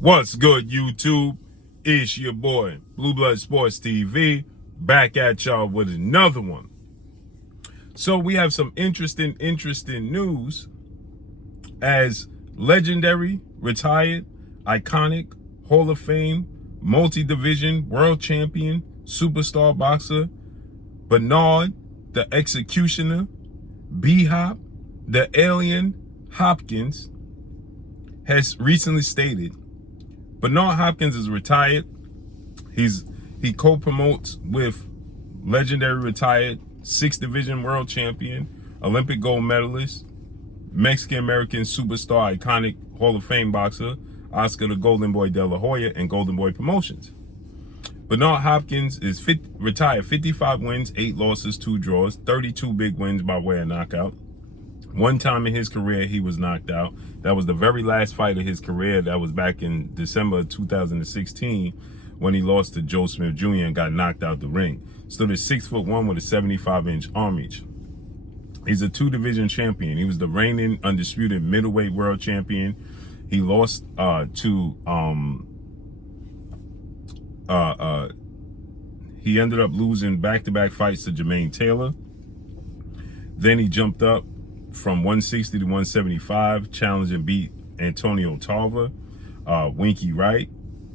What's good, YouTube? It's your boy, Blue Blood Sports TV, back at y'all with another one. So we have some interesting news as legendary, retired, iconic, Hall of Fame, multi-division world champion, superstar boxer, Bernard, the Executioner, B-Hop, the Alien, Hopkins, has recently stated Bernard Hopkins is retired. He co-promotes with legendary retired 6th Division world champion, Olympic gold medalist, Mexican-American superstar, iconic Hall of Fame boxer, Oscar the Golden Boy De La Hoya, and Golden Boy Promotions. Bernard Hopkins is retired, 55 wins, 8 losses, 2 draws, 32 big wins by way of knockout. One time in his career, he was knocked out. That was the very last fight of his career. That was back in December of 2016 when he lost to Joe Smith Jr. and got knocked out the ring. Stood at 6'1" with a 75-inch arm reach. He's a 2-division champion. He was the reigning undisputed middleweight world champion. He lost he ended up losing back-to-back fights to Jermaine Taylor. Then he jumped up from 160 to 175, challenged and beat Antonio Tarver, Winky Wright.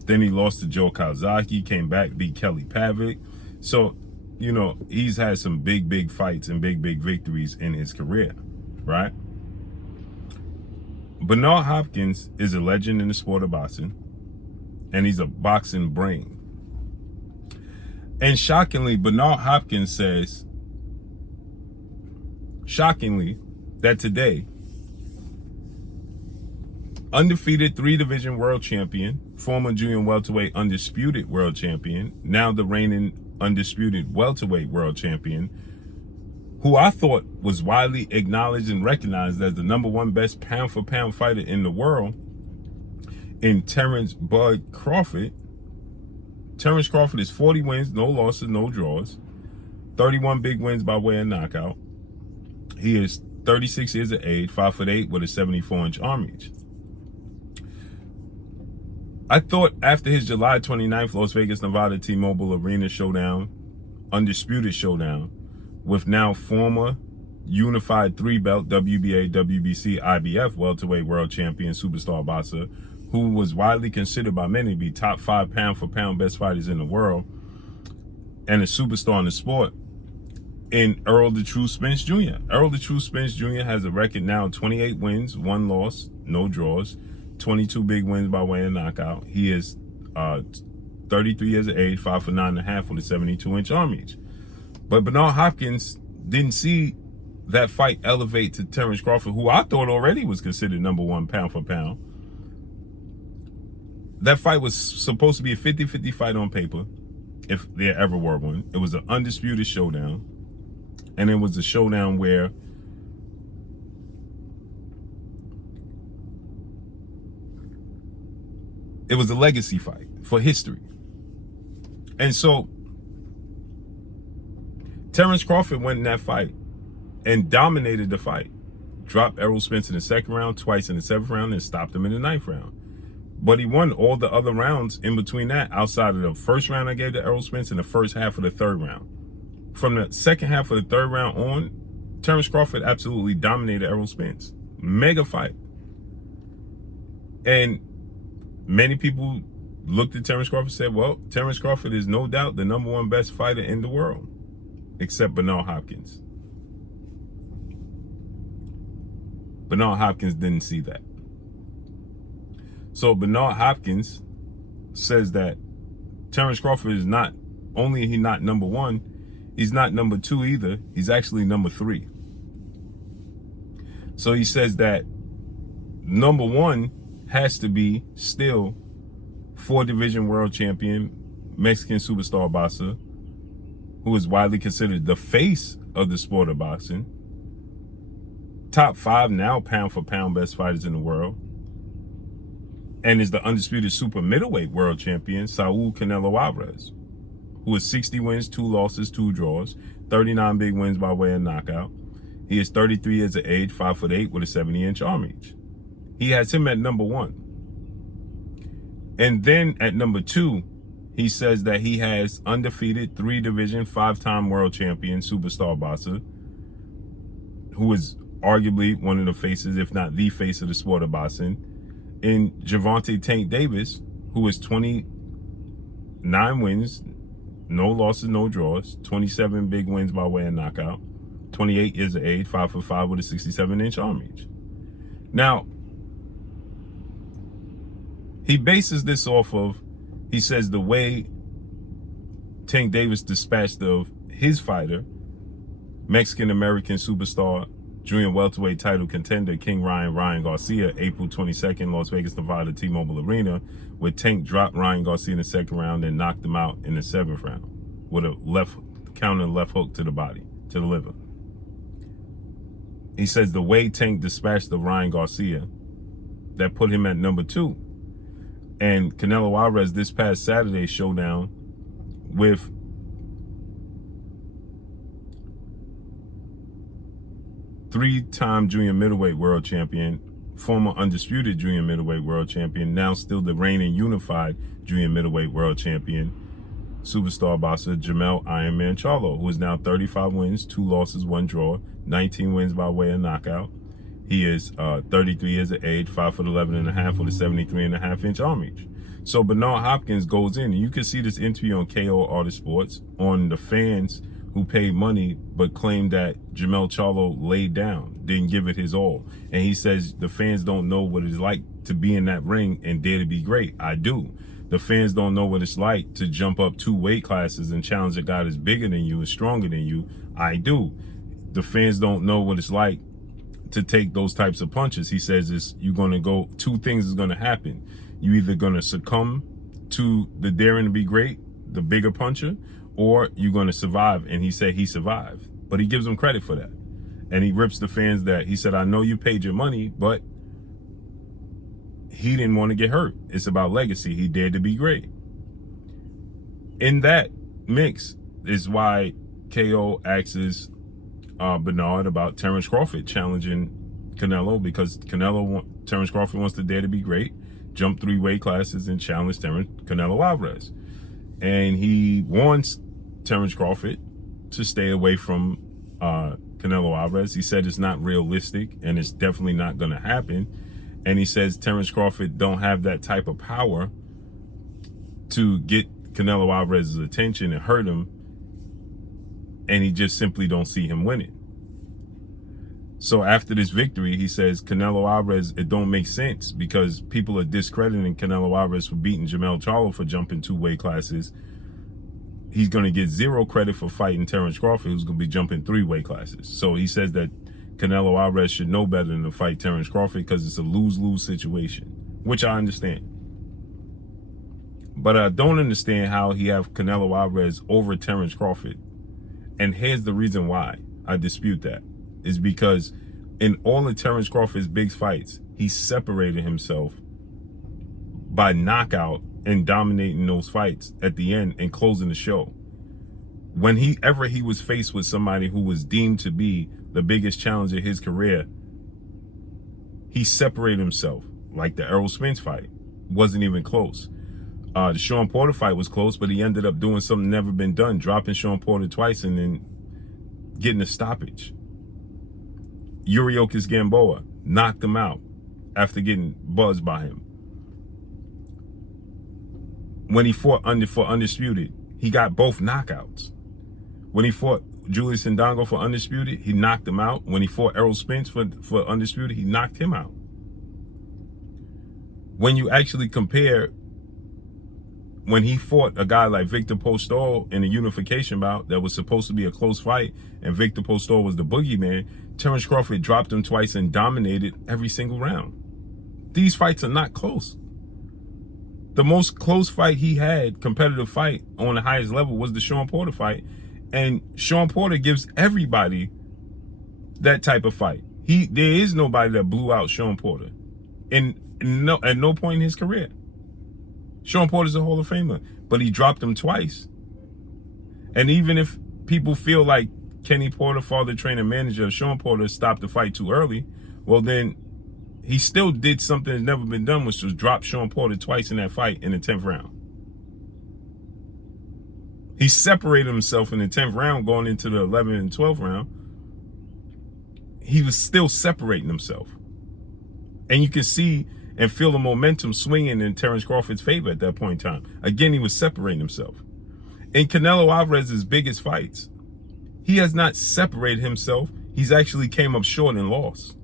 Then he lost to Joe Kawasaki, came back, beat Kelly Pavic. So, you know, he's had some big fights and big victories in his career, right? Bernard Hopkins is a legend in the sport of boxing, and he's a boxing brain. And shockingly, Bernard Hopkins says, that today, undefeated 3-division world champion, former junior welterweight undisputed world champion, now the reigning undisputed welterweight world champion, who I thought was widely acknowledged and recognized as the #1 best pound-for-pound fighter in the world, in Terence Bud Crawford. Terence Crawford is 40 wins, no losses, no draws, 31 big wins by way of knockout. He is 36 years of age, 5'8" with a 74-inch arm reach. I thought after his July 29th Las Vegas, Nevada T-Mobile Arena showdown, undisputed showdown, with now former unified 3-belt WBA, WBC, IBF welterweight world champion superstar boxer, who was widely considered by many to be top 5 pound-for-pound best fighters in the world, and a superstar in the sport, in Earl the True Spence Jr. Earl the True Spence Jr. has a record now 28 wins, 1 loss, no draws, 22 big wins by way of knockout. He is 33 years of age, 5'9.5" with a 72-inch arm reach. But Bernard Hopkins didn't see that fight elevate to Terence Crawford, who I thought already was considered #1 pound for pound. That fight was supposed to be a 50-50 fight on paper, if there ever were one. It was an undisputed showdown. And it was a showdown where it was a legacy fight for history. And so Terence Crawford went in that fight and dominated the fight. Dropped Errol Spence in the 2nd round, twice in the 7th round, and stopped him in the 9th round. But he won all the other rounds in between that, outside of the 1st round I gave to Errol Spence and the 1st half of the 3rd round. From the 2nd half of the 3rd round on, Terence Crawford absolutely dominated Errol Spence. Mega fight. And many people looked at Terence Crawford and said, well, Terence Crawford is no doubt the #1 best fighter in the world, except Bernard Hopkins. Bernard Hopkins didn't see that. So Bernard Hopkins says that Terence Crawford is not only he not #1, he's not #2 either. He's actually #3. So he says that #1 has to be still 4-division world champion, Mexican superstar boxer, who is widely considered the face of the sport of boxing. Top 5 now pound-for-pound best fighters in the world. And is the undisputed super middleweight world champion, Saul Canelo Alvarez, who is 60 wins, 2 losses, 2 draws, 39 big wins by way of knockout. He is 33 years of age, 5'8" with a 70-inch arm reach. He has him at #1. And then at number 2, he says that he has undefeated 3-division, 5-time world champion superstar boxer, who is arguably one of the faces, if not the face of the sport of boxing, in Gervonta Tank Davis, who is 29 wins, no losses, no draws, 27 big wins by way of knockout, 28 years of age, 5'5" with a 67-inch arm reach. Now, he bases this off of, he says, the way Tank Davis dispatched of his fighter, Mexican-American superstar, junior welterweight title contender King Ryan Garcia, April 22nd, Las Vegas, Nevada, T-Mobile Arena, where Tank dropped Ryan Garcia in the 2nd round and knocked him out in the 7th round with a counter left hook to the body, to the liver. He says the way Tank dispatched of Ryan Garcia, that put him at number 2. And Canelo Alvarez this past Saturday showdown with three-time junior middleweight world champion, former undisputed junior middleweight world champion, now still the reigning unified junior middleweight world champion, superstar boxer Jermell Iron Man Charlo, who is now 35 wins, 2 losses, 1 draw, 19 wins by way of knockout. He is 33 years of age, 5'11.5" with a 73.5-inch arm reach. So Bernard Hopkins goes in, and you can see this interview on KO Artist Sports on the fans who paid money but claimed that Jermell Charlo laid down, didn't give it his all. And he says the fans don't know what it's like to be in that ring and dare to be great. I do. The fans don't know what it's like to jump up 2 weight classes and challenge a guy that's bigger than you and stronger than you. I do. The fans don't know what it's like to take those types of punches. He says you're going to go, 2 things is going to happen. You're either going to succumb to the daring to be great, the bigger puncher, or you're going to survive. And he said he survived, but he gives them credit for that. And he rips the fans that, he said, I know you paid your money, but he didn't want to get hurt. It's about legacy. He dared to be great. In that mix is why KO asks Bernard about Terence Crawford challenging Canelo, because Terence Crawford wants to dare to be great, jump 3 weight classes and challenge Canelo Alvarez. And he warns Terence Crawford to stay away from Canelo Alvarez. He said it's not realistic and it's definitely not going to happen. And he says Terence Crawford don't have that type of power to get Canelo Alvarez's attention and hurt him. And he just simply don't see him winning. So after this victory, he says Canelo Alvarez, it don't make sense because people are discrediting Canelo Alvarez for beating Jermell Charlo for jumping 2 weight classes. He's going to get 0 credit for fighting Terence Crawford, who's going to be jumping 3 weight classes. So he says that Canelo Alvarez should know better than to fight Terence Crawford because it's a lose-lose situation, which I understand. But I don't understand how he have Canelo Alvarez over Terence Crawford. And here's the reason why I dispute that. Is because in all of Terence Crawford's big fights, he separated himself by knockout and dominating those fights at the end and closing the show. When he was faced with somebody who was deemed to be the biggest challenge of his career, he separated himself. Like the Errol Spence fight, wasn't even close. The Sean Porter fight was close, but he ended up doing something never been done, dropping Sean Porter twice and then getting a stoppage. Yuriokis Gamboa knocked him out after getting buzzed by him. When he fought for Undisputed, he got both knockouts. When he fought Julius Indongo for Undisputed, he knocked him out. When he fought Errol Spence for Undisputed, he knocked him out. When you actually compare, when he fought a guy like Victor Postol in a unification bout that was supposed to be a close fight, and Victor Postol was the boogeyman, Terence Crawford dropped him twice and dominated every single round. These fights are not close. The most close fight he had, competitive fight on the highest level, was the Sean Porter fight. And Sean Porter gives everybody that type of fight. There is nobody that blew out Sean Porter at no point in his career. Sean Porter's a Hall of Famer, but he dropped him twice. And even if people feel like Kenny Porter, father, trainer, manager of Sean Porter, stopped the fight too early, well then he still did something that's never been done, which was drop Sean Porter twice in that fight in the 10th round. He separated himself in the 10th round going into the 11th and 12th round. He was still separating himself. And you can see and feel the momentum swinging in Terence Crawford's favor at that point in time. Again, he was separating himself. In Canelo Alvarez's biggest fights, he has not separated himself. He's actually came up short and lost.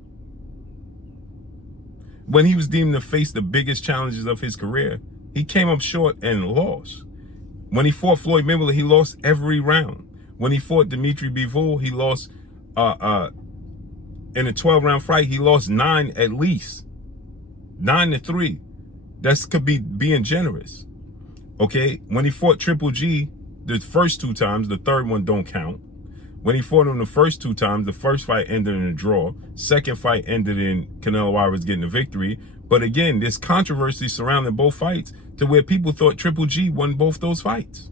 When he was deemed to face the biggest challenges of his career, he came up short and lost. When he fought Floyd Mayweather, he lost every round. When he fought Dimitri Bivol, he lost, in a 12-round fight, he lost 9 at least. 9-3. That could be being generous. Okay? When he fought Triple G, the first 2 times, the third one don't count. When he fought him the first 2 times, the first fight ended in a draw. Second fight ended in Canelo Alvarez getting the victory. But again, there's controversy surrounding both fights to where people thought Triple G won both those fights.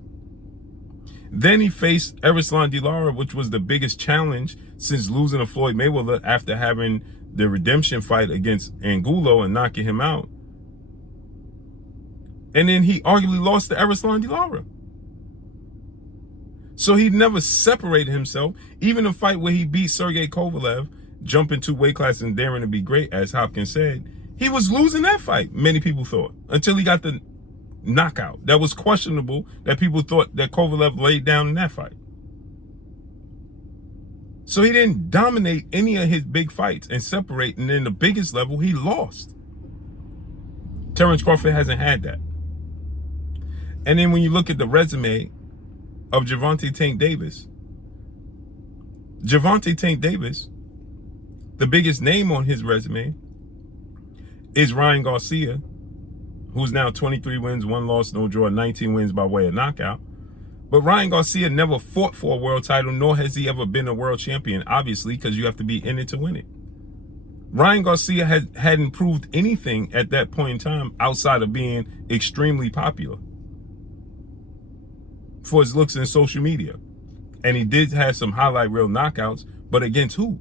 Then he faced Erislan De Lara, which was the biggest challenge since losing to Floyd Mayweather after having the redemption fight against Angulo and knocking him out. And then he arguably lost to Erislan De Lara. So he never separated himself. Even a fight where he beat Sergey Kovalev, jumping 2 weight classes and daring to be great, as Hopkins said, he was losing that fight, many people thought, until he got the knockout. That was questionable, that people thought that Kovalev laid down in that fight. So he didn't dominate any of his big fights and separate, and then the biggest level, he lost. Terence Crawford hasn't had that. And then when you look at the resume of Gervonta Tank Davis, the biggest name on his resume is Ryan Garcia, who's now 23 wins, 1 loss, no draw, 19 wins by way of knockout. But Ryan Garcia never fought for a world title, nor has he ever been a world champion, obviously, because you have to be in it to win it. Ryan Garcia hadn't proved anything at that point in time outside of being extremely popular for his looks in social media. And he did have some highlight reel knockouts, but against who?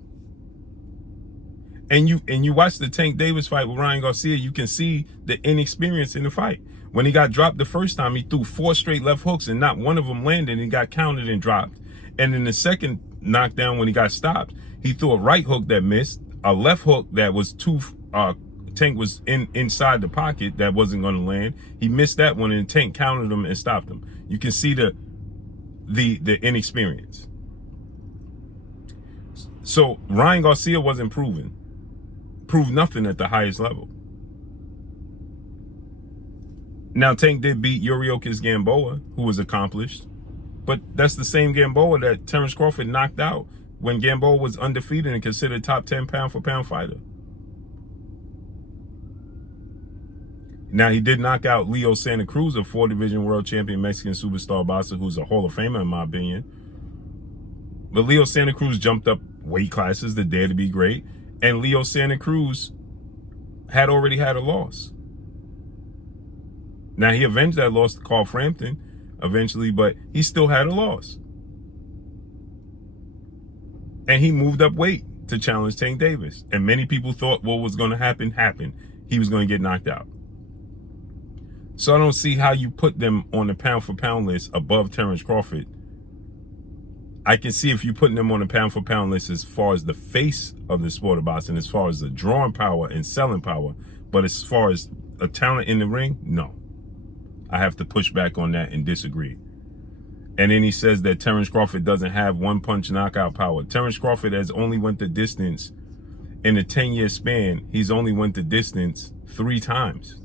And you watch the Tank Davis fight with Ryan Garcia, you can see the inexperience in the fight. When he got dropped the first time, he threw 4 straight left hooks and not one of them landed, and he got counted and dropped. And in the second knockdown, when he got stopped, he threw a right hook that missed, a left hook that was Tank was inside the pocket that wasn't going to land. He missed that one, and Tank counted him and stopped him. You can see the inexperience. So Ryan Garcia wasn't proved nothing at the highest level. Now, Tank did beat Yuriorkis Gamboa, who was accomplished, but that's the same Gamboa that Terence Crawford knocked out when Gamboa was undefeated and considered top 10 pound-for-pound fighter. Now, he did knock out Leo Santa Cruz, a 4-division world champion Mexican superstar boxer who's a Hall of Famer in my opinion. But Leo Santa Cruz jumped up weight classes to dare to be great, and Leo Santa Cruz had already had a loss. Now, he avenged that loss to Carl Frampton eventually, but he still had a loss. And he moved up weight to challenge Tank Davis. And many people thought what was going to happen happened. He was going to get knocked out. So I don't see how you put them on the pound-for-pound list above Terence Crawford. I can see if you're putting them on the pound-for-pound list as far as the face of the sport of boxing, as far as the drawing power and selling power. But as far as a talent in the ring, no. I have to push back on that and disagree. And then he says that Terence Crawford doesn't have one-punch knockout power. Terence Crawford has only went the distance in a 10-year span. He's only went the distance 3 times.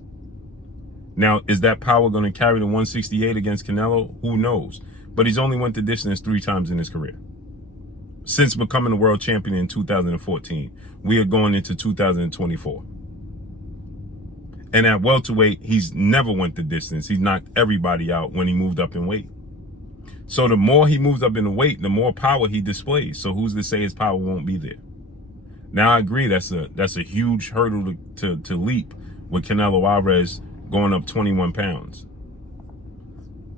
Now, is that power going to carry the 168 against Canelo? Who knows? But he's only went the distance 3 times in his career. Since becoming a world champion in 2014, we are going into 2024. And at welterweight, he's never went the distance. He knocked everybody out when he moved up in weight. So the more he moves up in the weight, the more power he displays. So who's to say his power won't be there? Now, I agree that's a huge hurdle to leap with Canelo Alvarez going up 21 pounds.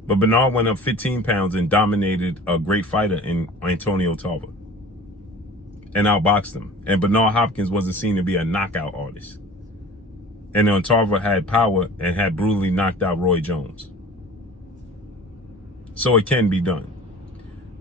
But Bernard went up 15 pounds and dominated a great fighter in Antonio Tarver. and outboxed him. And Bernard Hopkins wasn't seen to be a knockout artist. And then Tarver had power and had brutally knocked out Roy Jones. So it can be done.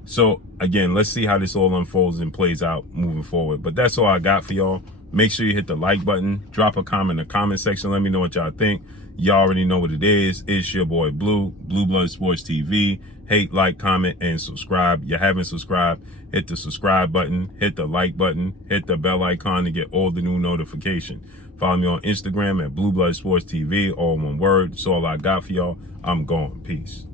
So again, let's see how this all unfolds and plays out moving forward. But that's all I got for y'all. Make sure you hit the like button. Drop a comment in the comment section. Let me know what y'all think. Y'all already know what it is. It's your boy Blue, Blue Blood Sports TV. Hate, like, comment, and subscribe. You haven't subscribed, hit the subscribe button, hit the like button, hit the bell icon to get all the new notifications. Follow me on Instagram at Blue Blood Sports TV, all one word. That's all I got for y'all. I'm gone. Peace.